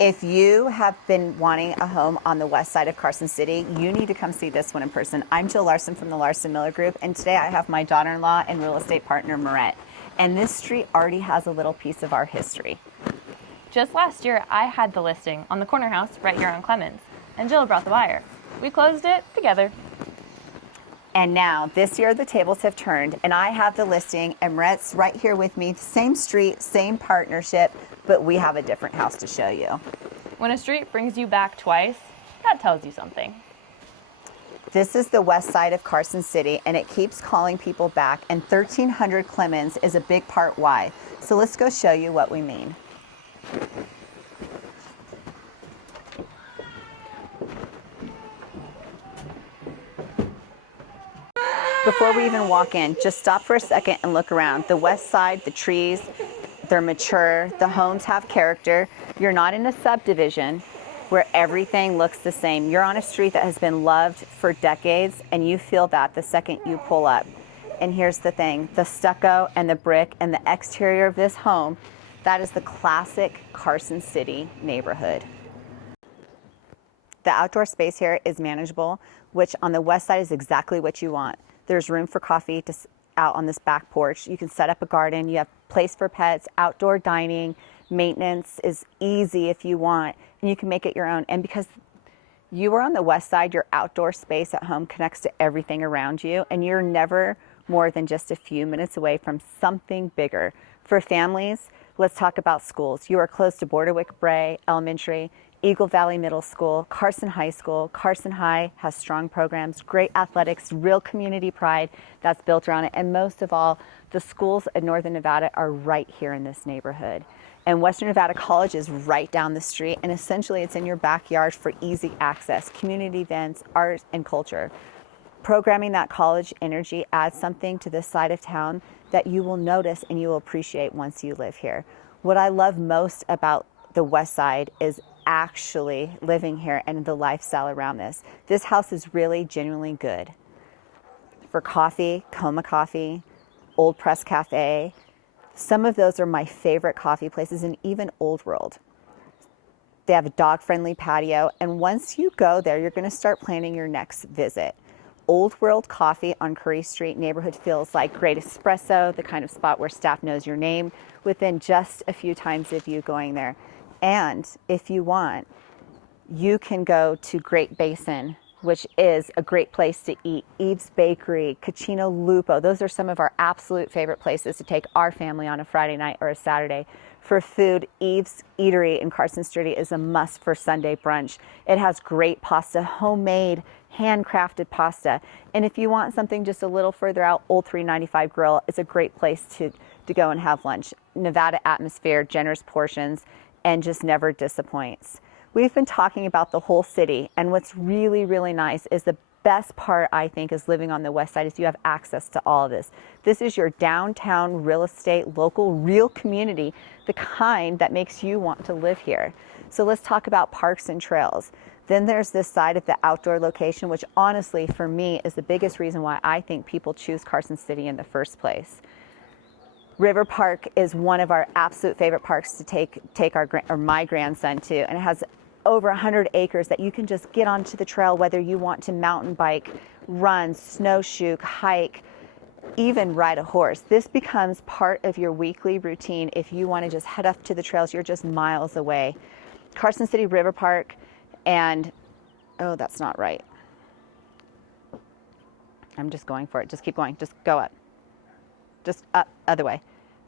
If you have been wanting a home on the west side of Carson City, you need to come see this one in person. I'm Jill Larson from the Larson Miller Group, and today I have my daughter-in-law and real estate partner, Mirette. And this street already has a little piece of our history. Just last year, I had the listing on the corner house right here on Clemens, and Jill brought the buyer. We closed it together. And now, this year, the tables have turned, and I have the listing, and Mirette's right here with me. Same street, same partnership, but we have a different house to show you. When a street brings you back twice, that tells you something. This is the west side of Carson City, and it keeps calling people back, and 1300 Clemens is a big part why. So let's go show you what we mean. Before we even walk in, just stop for a second and look around. The west side, the trees, they're mature, the homes have character. You're not in a subdivision where everything looks the same. You're on a street that has been loved for decades, and you feel that the second you pull up. And here's the thing, the stucco and the brick and the exterior of this home, that is the classic Carson City neighborhood. The outdoor space here is manageable, which on the west side is exactly what you want. There's room for coffee out on this back porch. You can set up a garden. You have place for pets, outdoor dining. Maintenance is easy if you want, and you can make it your own. And because you are on the west side, your outdoor space at home connects to everything around you, and you're never more than just a few minutes away from something bigger. For families, let's talk about schools. You are close to Borderwick Bray Elementary, Eagle Valley Middle School, Carson High School. Carson High has strong programs, great athletics, real community pride that's built around it. And most of all, the schools in Northern Nevada are right here in this neighborhood. And Western Nevada College is right down the street, and essentially it's in your backyard for easy access, community events, art, and culture. Programming that college energy adds something to this side of town that you will notice and you will appreciate once you live here. What I love most about the west side is actually living here and the lifestyle around this. This house is really genuinely good. For coffee, Coma Coffee, Old Press Cafe, some of those are my favorite coffee places, and even Old World. They have a dog-friendly patio, and once you go there, you're going to start planning your next visit. Old World Coffee on Curry Street neighborhood feels like great espresso, the kind of spot where staff knows your name within just a few times of you going there. And if you want, you can go to Great Basin, which is a great place to eat. Eve's Bakery, Cucino Lupo, those are some of our absolute favorite places to take our family on a Friday night or a Saturday. For food, Eve's Eatery in Carson City is a must for Sunday brunch. It has great pasta, homemade, handcrafted pasta. And if you want something just a little further out, Old 395 Grill is a great place to go and have lunch. Nevada atmosphere, generous portions, and just never disappoints. We've been talking about the whole city, and what's really, really nice is the best part, I think, is living on the west side is you have access to all of this. This is your downtown real estate, local, real community, the kind that makes you want to live here. So let's talk about parks and trails. Then there's this side of the outdoor location, which honestly, for me, is the biggest reason why I think people choose Carson City in the first place. River Park is one of our absolute favorite parks to take my grandson to, and it has over 100 acres that you can just get onto the trail, whether you want to mountain bike, run, snowshoe, hike, even ride a horse. This becomes part of your weekly routine if you want to just head up to the trails. You're just miles away. Carson City River Park and, oh, that's not right. I'm just going for it. Just keep going. Just go up. Just up, other way.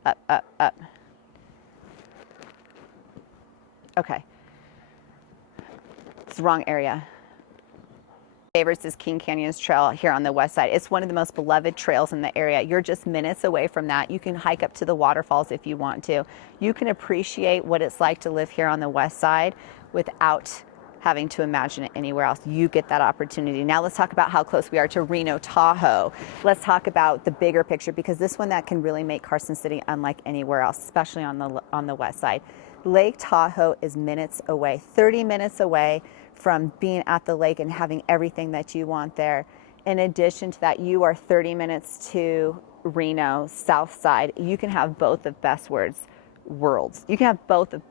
Up, up, up. Okay. It's the wrong area. Favorites is King Canyon's Trail here on the west side. It's one of the most beloved trails in the area. You're just minutes away from that. You can hike up to the waterfalls if you want to. You can appreciate what it's like to live here on the west side without having to imagine it anywhere else. You get that opportunity. Now let's talk about how close we are to Reno Tahoe. Let's talk about the bigger picture, because this one that can really make Carson City unlike anywhere else, especially on the west side. Lake Tahoe is minutes away, 30 minutes away from being at the lake and having everything that you want there. In addition to that, you are 30 minutes to Reno, south side. You can have both of best worlds. You can have both of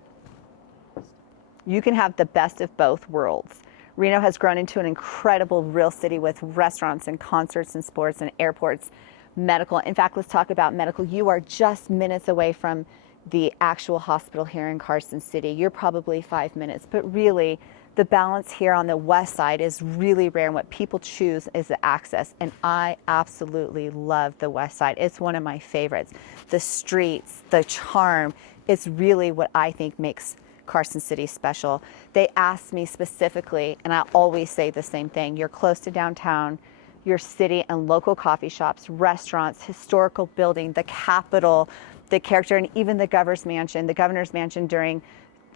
You can have the best of both worlds. Reno has grown into an incredible real city with restaurants and concerts and sports and airports, medical. In fact, let's talk about medical. You are just minutes away from the actual hospital here in Carson City. You're probably 5 minutes, but really the balance here on the west side is really rare, and what people choose is the access, and I absolutely love the west side. It's one of my favorites. The streets, the charm, it's really what I think makes Carson City special. They asked me specifically, and I always say the same thing, you're close to downtown, your city and local coffee shops, restaurants, historical building, the Capitol, the character, and even the governor's mansion. The governor's mansion during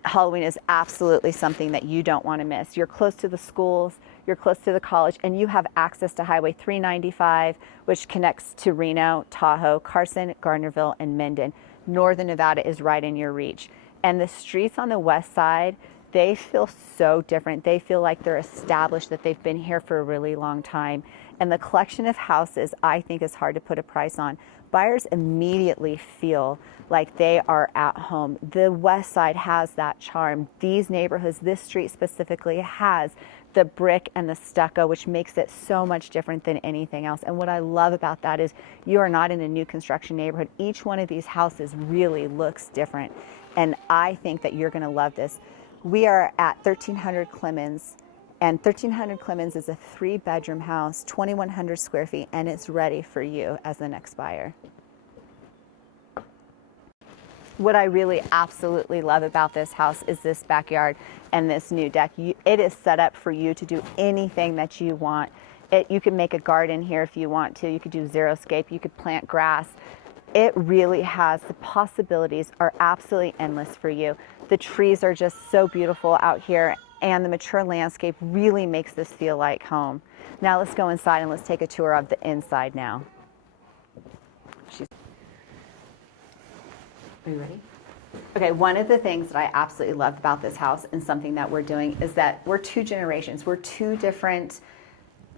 Halloween is absolutely something that you don't want to miss. You're close to the schools, you're close to the college, and you have access to Highway 395, which connects to Reno, Tahoe, Carson, Gardnerville, and Minden. Northern Nevada is right in your reach. And the streets on the west side, they feel so different. They feel like they're established, that they've been here for a really long time. And the collection of houses, I think, is hard to put a price on. Buyers immediately feel like they are at home. The west side has that charm. These neighborhoods, this street specifically, has the brick and the stucco, which makes it so much different than anything else. And what I love about that is you are not in a new construction neighborhood. Each one of these houses really looks different. And I think that you're going to love this. We are at 1300 Clemens, and 1300 Clemens is a 3-bedroom house, 2,100 square feet, and it's ready for you as the next buyer. What I really absolutely love about this house is this backyard and this new deck. It is set up for you to do anything that you want. You can make a garden here if you want to. You could do xeriscape. You could plant grass. It really has, the possibilities are absolutely endless for you. The trees are just so beautiful out here, and the mature landscape really makes this feel like home. Now let's go inside and let's take a tour of the inside now. Are you ready? Okay, one of the things that I absolutely love about this house, and something that we're doing, is that we're 2 generations. We're 2 different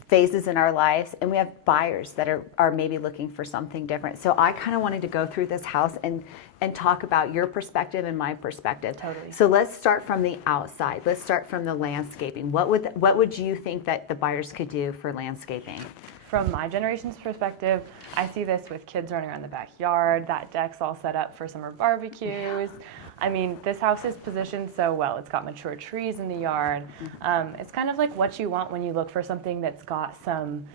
phases in our lives, and we have buyers that are maybe looking for something different. So I kind of wanted to go through this house and talk about your perspective and my perspective. Totally. So let's start from the outside. Let's start from the landscaping. What would you think that the buyers could do for landscaping? From my generation's perspective, I see this with kids running around the backyard. That deck's all set up for summer barbecues. I mean, this house is positioned so well. It's got mature trees in the yard. It's kind of like what you want when you look for something that's got some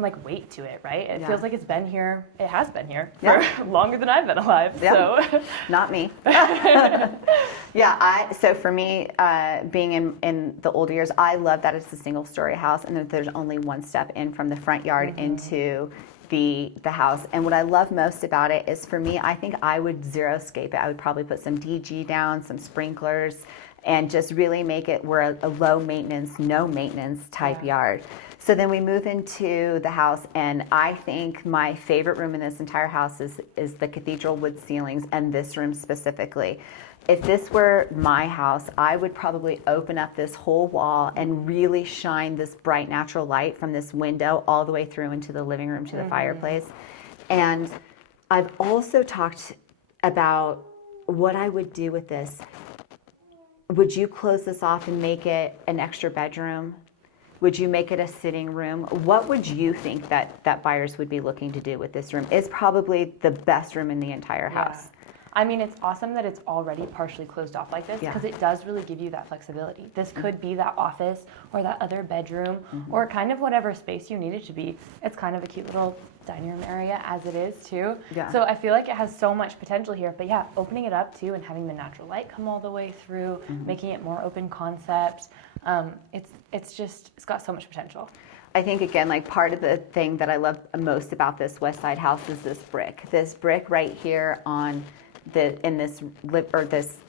like weight to it, right? It feels like it's been here. It has been here for longer than I've been alive. So not me. So for me, being in the older years, I love that it's a single-story house and that there's only one step in from the front yard into the house. And what I love most about it is, for me, I think I would xeriscape it. I would probably put some DG down, some sprinklers, and just really make it where a low maintenance, no maintenance type yard. So then we move into the house, and I think my favorite room in this entire house is the cathedral wood ceilings, and this room specifically. If this were my house, I would probably open up this whole wall and really shine this bright natural light from this window all the way through into the living room to the fireplace. And I've also talked about what I would do with this. Would you close this off and make it an extra bedroom? Would you make it a sitting room? What would you think that buyers would be looking to do with this room? It's probably the best room in the entire house. I mean, it's awesome that it's already partially closed off like this, because it does really give you that flexibility. This could be that office or that other bedroom or kind of whatever space you need it to be. It's kind of a cute little dining room area as it is too. Yeah. So I feel like it has so much potential here. But yeah, opening it up too and having the natural light come all the way through, making it more open concept. It's got so much potential. I think, again, like part of the thing that I love most about this West Side house is this brick. This brick right here on this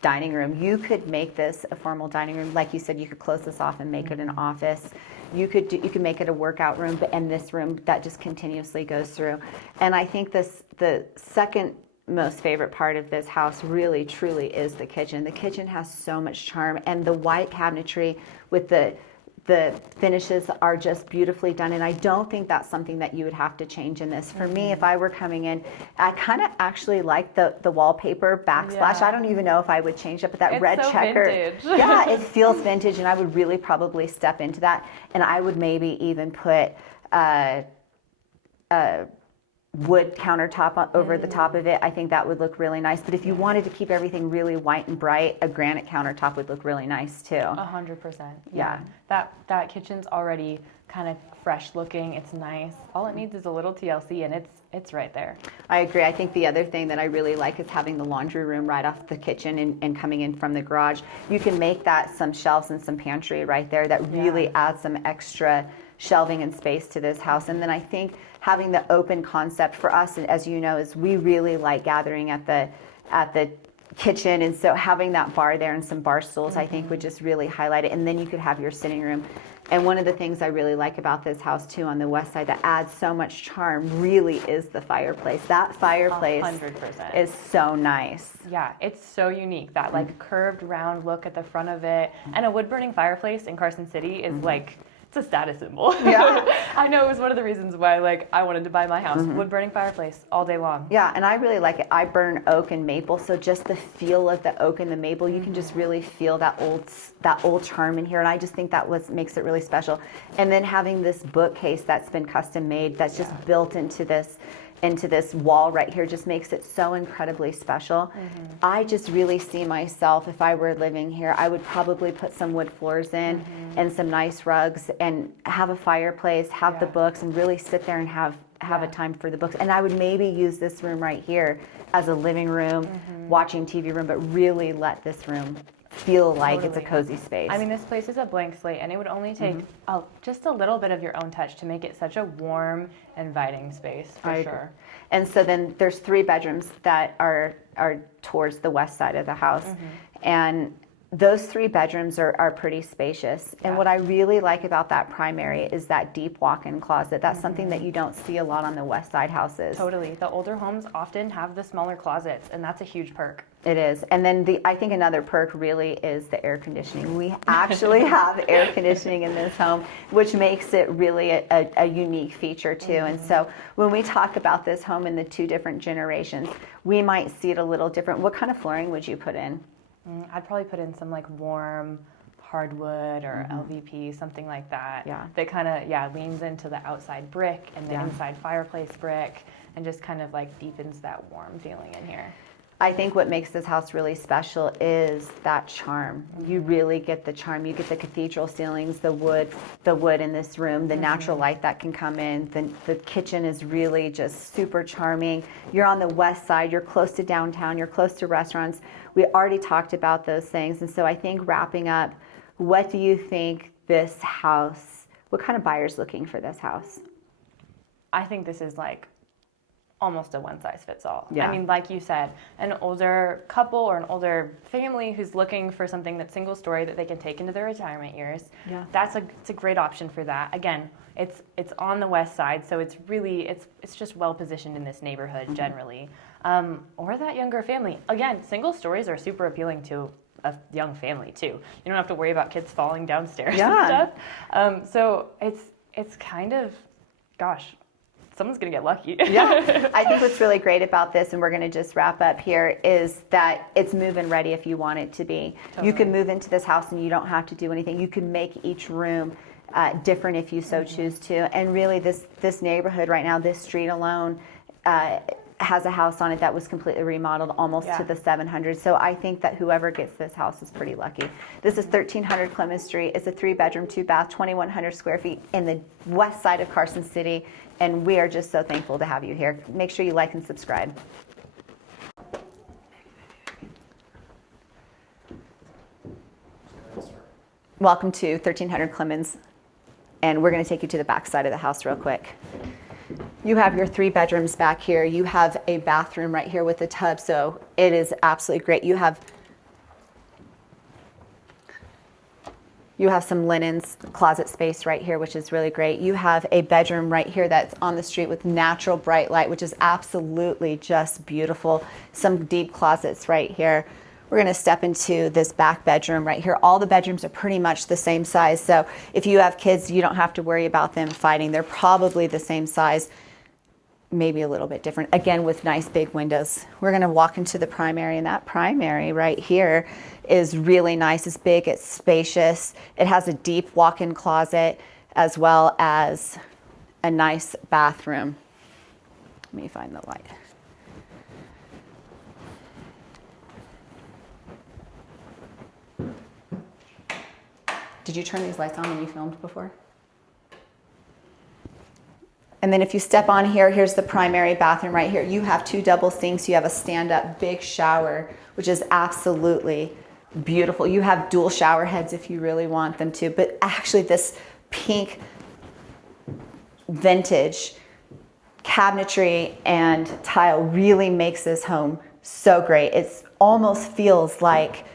dining room. You could make this a formal dining room. Like you said, you could close this off and make it an office. You could make it a workout room, and this room that just continuously goes through. And I think the second most favorite part of this house really truly is the kitchen. The kitchen has so much charm, and the white cabinetry with the the finishes are just beautifully done, and I don't think that's something that you would have to change in this. For me, if I were coming in, I kind of actually like the wallpaper backsplash. I don't even know if I would change it, but that red so checker, vintage. yeah, it feels vintage, and I would really probably step into that, and I would maybe even put wood countertop over the top of it. I think that would look really nice. But if you wanted to keep everything really white and bright, a granite countertop would look really nice too. 100%. Yeah. That kitchen's already kind of fresh looking. It's nice. All it needs is a little TLC, and it's right there. I agree. I think the other thing that I really like is having the laundry room right off the kitchen and coming in from the garage. You can make that some shelves and some pantry right there that really adds some extra shelving and space to this house. And then I think having the open concept for us, as you know, is we really like gathering at the kitchen, and so having that bar there and some bar stools I think would just really highlight it. And then you could have your sitting room. And one of the things I really like about this house too on the west side that adds so much charm really is the fireplace. That fireplace 100%. is so nice. Yeah, it's so unique. That like curved round look at the front of it, and a wood burning fireplace in Carson City is like, it's a status symbol. Yeah. I know it was one of the reasons why like I wanted to buy my house. Wood burning fireplace all day long. Yeah, and I really like it. I burn oak and maple, so just the feel of the oak and the maple, you can just really feel that old charm in here, and I just think that makes it really special. And then having this bookcase that's been custom made, that's just built into this wall right here, just makes it so incredibly special. I just really see myself, if I were living here, I would probably put some wood floors in and some nice rugs and have a fireplace, have the books, and really sit there and have a time for the books. And I would maybe use this room right here as a living room, watching TV room, but really let this room feel like it's a cozy space. I mean, this place is a blank slate, and it would only take just a little bit of your own touch to make it such a warm, inviting space, for sure. And so then there's 3 bedrooms that are towards the west side of the house. And those 3 bedrooms are pretty spacious. And what I really like about that primary is that deep walk-in closet. That's something that you don't see a lot on the west side houses. Totally. The older homes often have the smaller closets, and that's a huge perk. It is. And then I think another perk really is the air conditioning. We actually have air conditioning in this home, which makes it really a unique feature too. And so when we talk about this home in the 2 different generations, we might see it a little different. What kind of flooring would you put in? I'd probably put in some like warm hardwood or LVP, something like that. Yeah. That kind of, leans into the outside brick and the inside fireplace brick, and just kind of like deepens that warm feeling in here. I think what makes this house really special is that charm. You really get the charm. You get the cathedral ceilings, the wood in this room, the natural light that can come in. The kitchen is really just super charming. You're on the west side. You're close to downtown. You're close to restaurants. We already talked about those things. And so I think wrapping up, what do you think this house, what kind of buyer's looking for this house? I think this is like almost a one-size-fits-all. Yeah. I mean, like you said, an older couple or an older family who's looking for something that's single story that they can take into their retirement years. Yeah. It's a great option for that. Again, it's on the west side, so it's really it's just well positioned in this neighborhood generally. Or that younger family. Again, single stories are super appealing to a young family too. You don't have to worry about kids falling downstairs and stuff. So it's kind of, gosh, someone's going to get lucky. Yeah. I think what's really great about this, and we're going to just wrap up here, is that it's move-in ready if you want it to be. Totally. You can move into this house and you don't have to do anything. You can make each room different if you so choose to. And really this neighborhood right now, this street alone, has a house on it that was completely remodeled almost to the 700s. So I think that whoever gets this house is pretty lucky. This is 1300 Clemens Street. It's a 3-bedroom, 2-bath, 2,100 square feet in the west side of Carson City. And we are just so thankful to have you here. Make sure you like and subscribe. Welcome to 1300 Clemens. And we're going to take you to the back side of the house real quick. You have your 3 bedrooms back here. You have a bathroom right here with a tub, so it is absolutely great. You have some linens, closet space right here, which is really great. You have a bedroom right here that's on the street with natural bright light, which is absolutely just beautiful. Some deep closets right here. we're going to step into this back bedroom right here. All the bedrooms are pretty much the same size. So if you have kids, you don't have to worry about them fighting. They're probably the same size, maybe a little bit different. Again, with nice big windows. We're going to walk into the primary, and that primary right here is really nice. It's big, it's spacious. It has a deep walk-in closet as well as a nice bathroom. Let me find the light. Did you turn these lights on when you filmed before? And then if you step on here, here's the primary bathroom right here. You have 2 double sinks. You have a stand-up big shower, which is absolutely beautiful. You have dual shower heads if you really want them to. But actually this pink vintage cabinetry and tile really makes this home so great. It almost feels like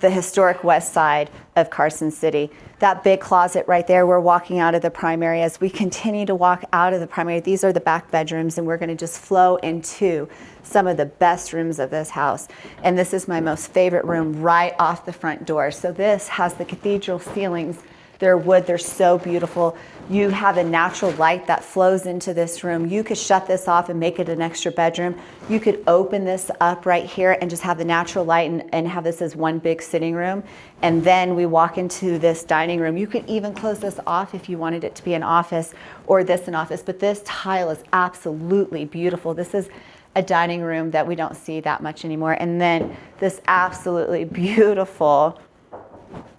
the historic west side of Carson City. That big closet right there, we're walking out of the primary. As we continue to walk out of the primary, these are the back bedrooms, and we're going to just flow into some of the best rooms of this house. And this is my most favorite room right off the front door. So this has the cathedral ceilings. They're wood, they're so beautiful. You have a natural light that flows into this room. You could shut this off and make it an extra bedroom. You could open this up right here and just have the natural light and have this as one big sitting room. And then we walk into this dining room. You could even close this off if you wanted it to be an office or this an office, but this tile is absolutely beautiful. This is a dining room that we don't see that much anymore. And then this absolutely beautiful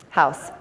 house.